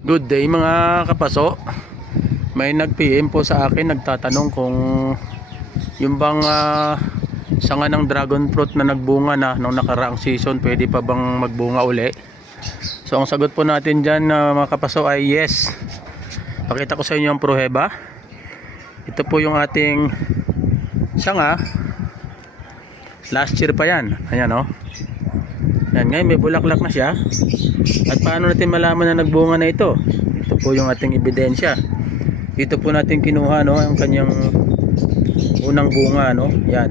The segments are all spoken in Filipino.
Good day mga kapaso. May nag-PM po sa akin, nagtatanong kung yung bang sanga ng dragon fruit na nagbunga na nung nakaraang season, pwede pa bang magbunga uli? So ang sagot po natin dyan mga kapaso ay yes. Pakita ko sa inyo ang pruheba. Ito po yung ating sanga. Last year pa yan. Ayan o. Yan, ngayon may bulaklak na siya. At paano natin malaman na nagbunga na ito? Ito po yung ating ebidensya. Dito po natin kinuha ang kanyang unang bunga Yan.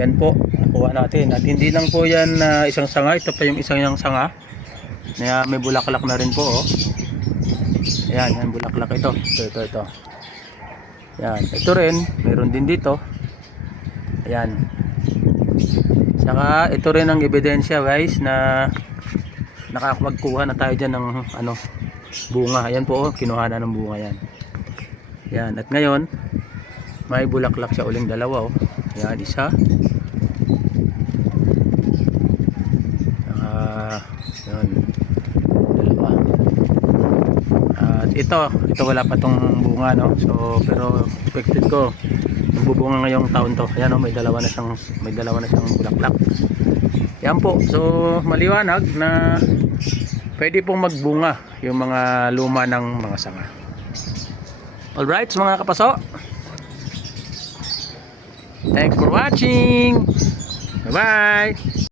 Yan po, nakuha natin. At hindi lang po yan isang sanga, ito pa yung isang sanga. Na may bulaklak na rin po Ayan, yan bulaklak ito. Ito. Yan, ito rin, meron din dito. Ayan. Saka ito rin ang ebidensya guys na nakakapagkuha na tayo dyan ng bunga. Ayan po kinuha na ng bunga yan. Yan, at ngayon may bulaklak siya uling dalawa Ayan, isa. Yan, dalawa. At ito wala pa tong bunga So pero expected ko magbubunga ngayong taon to. Ayan may dalawa na siyang bulaklak. Yan po. So maliwanag na pwede pong magbunga yung mga luma ng mga sanga. Alright, so mga kapaso, thanks for watching. Bye bye.